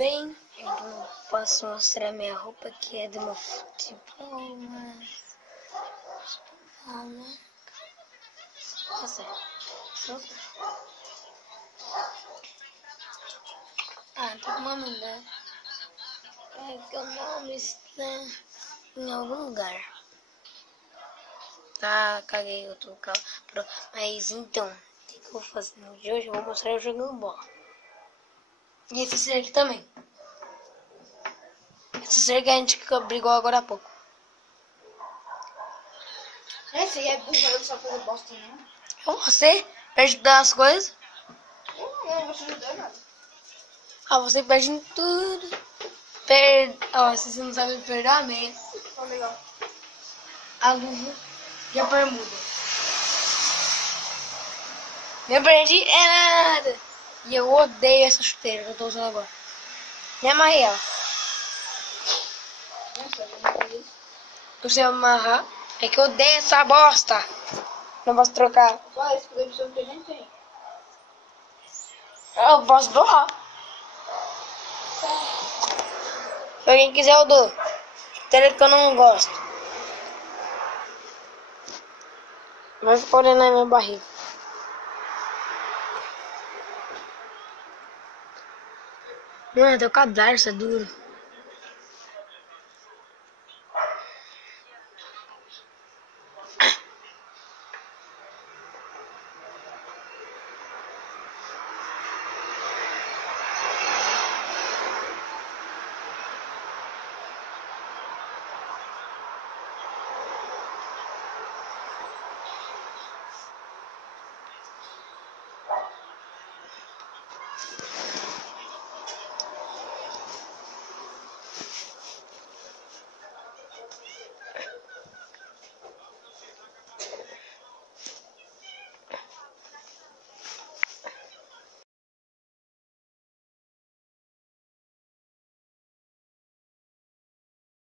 bem? Eu posso mostrar minha roupa que é do meu futebol, mas... Nossa. Ah, tem uma mandar. É que o nome está em algum lugar. Tá, caguei, eu tô calmo. Mas então, o que eu vou fazer no dia de hoje? Eu vou mostrar eu jogando bola. E esse ser aqui também. Esse ser que a gente brigou agora há pouco. Esse aí é burro, só fazer bosta, não? Você perde das coisas. Eu não vou te ajudar nada. Ah, você perde em tudo. Se você não sabe perder, meia. Tá legal. A luva e a bermuda. Não perdi é nada. E eu odeio essa chuteira que eu tô usando agora. Me amarrei ela. Você amarrar. É que eu odeio essa bosta. Não posso trocar. Só esse que eu preciso que nem tem. Eu posso doar. Se alguém quiser eu dou. Chuteira que eu não gosto. Vai ficar olhando na minha barriga. Mano, teu cadarço é duro.